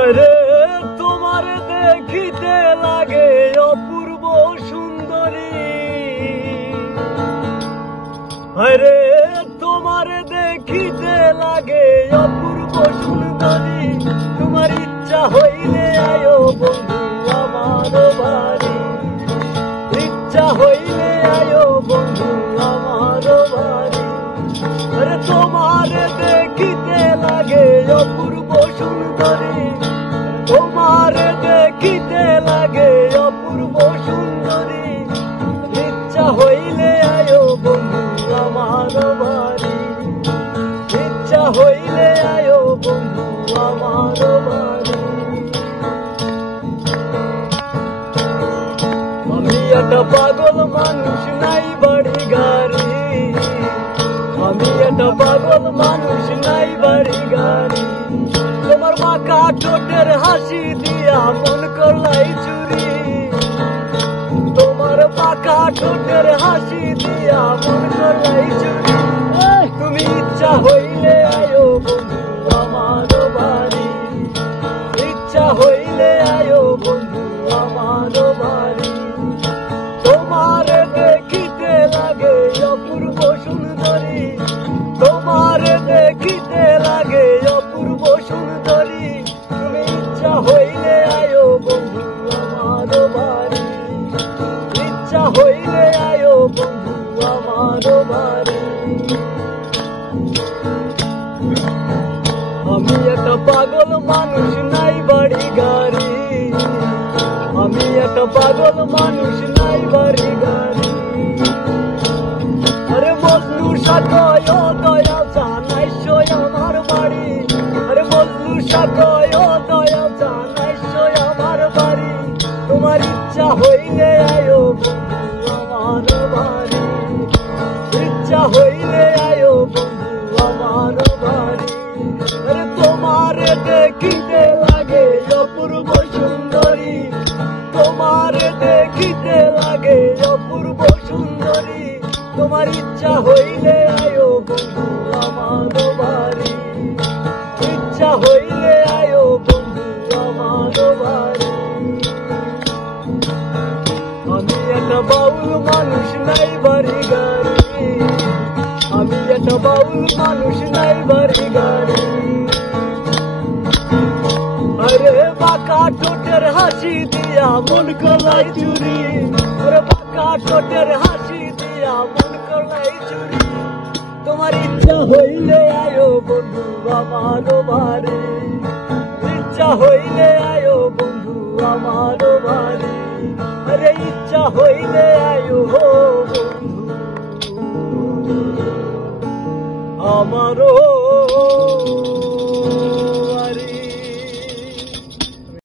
আরে তোমার দেখিতে লাগে অপূর্ব সুন্দরী, আরে তোমার দেখিতে লাগে অপূর্ব সুন্দরী। তোমার ইচ্ছা হইলে আয়ো বন্ধু আমার বাড়ি, ইচ্ছা হইলে আয়ো বন্ধু আমার বাড়ি। আরে তোমার দেখিতে লাগে অপূর্ব সুন্দরী, তোমার দেখিতে লাগে অপূর্ব সুন্দরী। ইচ্ছা হইলে আয়ো বন্ধু আমার বাড়ি, ইচ্ছা হইলে আয়ো বন্ধু আমার বাড়ি। আমি একটা পাগল মানুষ, নাই বাড়ি গাড়ি, আমি একটা পাগল মানুষ, নাই বাড়ি গাড়ি। তোমার বাঁকা ঠোঁটের হাসি দিয়া মন করলাই চুরি, তোমার বাঁকা ঠোঁটের হাসি দিয়া মন করলাই চুরি। তুমি ইচ্ছা হইলে আয়ো বন্ধু আমার বাড়ি, ইচ্ছা হইলে আয়ো বন্ধু আমার বাড়ি। তোমার দেখিতে লাগে অপূর্ব সুন্দরী, তোমার দেখিতে লাগে অপূর্ব সুন্দরী। তুমি ইচ্ছা হইলে আয়ো বন্ধু আমার বাড়ি, ইচ্ছা হইলে আয়ো বন্ধু আমার বাড়ি। আমি একটা পাগল মানুষ, নাই বাড়ি গাড়ি, আমি একটা পাগল মানুষ, নাই বাড়ি গাড়ি। আরে মজনু সাকয় ও দয়াল জানাইসই আমার বাড়ি, আরে মজনু সাকয় ও দয়াল জানাইসই আমার বাড়ি। তোমার ইচ্ছা হইলে আয়ো বন্ধু আমার বাড়ি, ইচ্ছা হইলে আয়ো বন্ধু আমার বাড়ি। আরে তোমার দেখিতে লাগে অপূর্ব সুন্দরী, তোমার দেখিতে লাগে অপূর্ব সুন্দরী। তোমার ইচ্ছা হইলে আয়ো বন্ধু আমার বাড়ি, ইচ্ছা হইলে আয়ো বন্ধু আমার বাড়ি। আমি একটা বাউল মানুষ, নাই বাড়ি গাড়ি, আমি একটা বাউল মানুষ, নাই বাড়ি গাড়ি। আরে বাঁকা ঠোঁটের হাসি দিয়া মন করলাই চুরি, আরে বাঁকা ঠোঁটের হাসি দিয়া মন করলাই চুরি। তোমার ইচ্ছা হইলে আয়ো বন্ধু আমার বাড়ি, ইচ্ছা হইলে আয়ো বন্ধু আমার বাড়ি। আরে ইচ্ছা হইলে আয়ো বন্ধু আমারও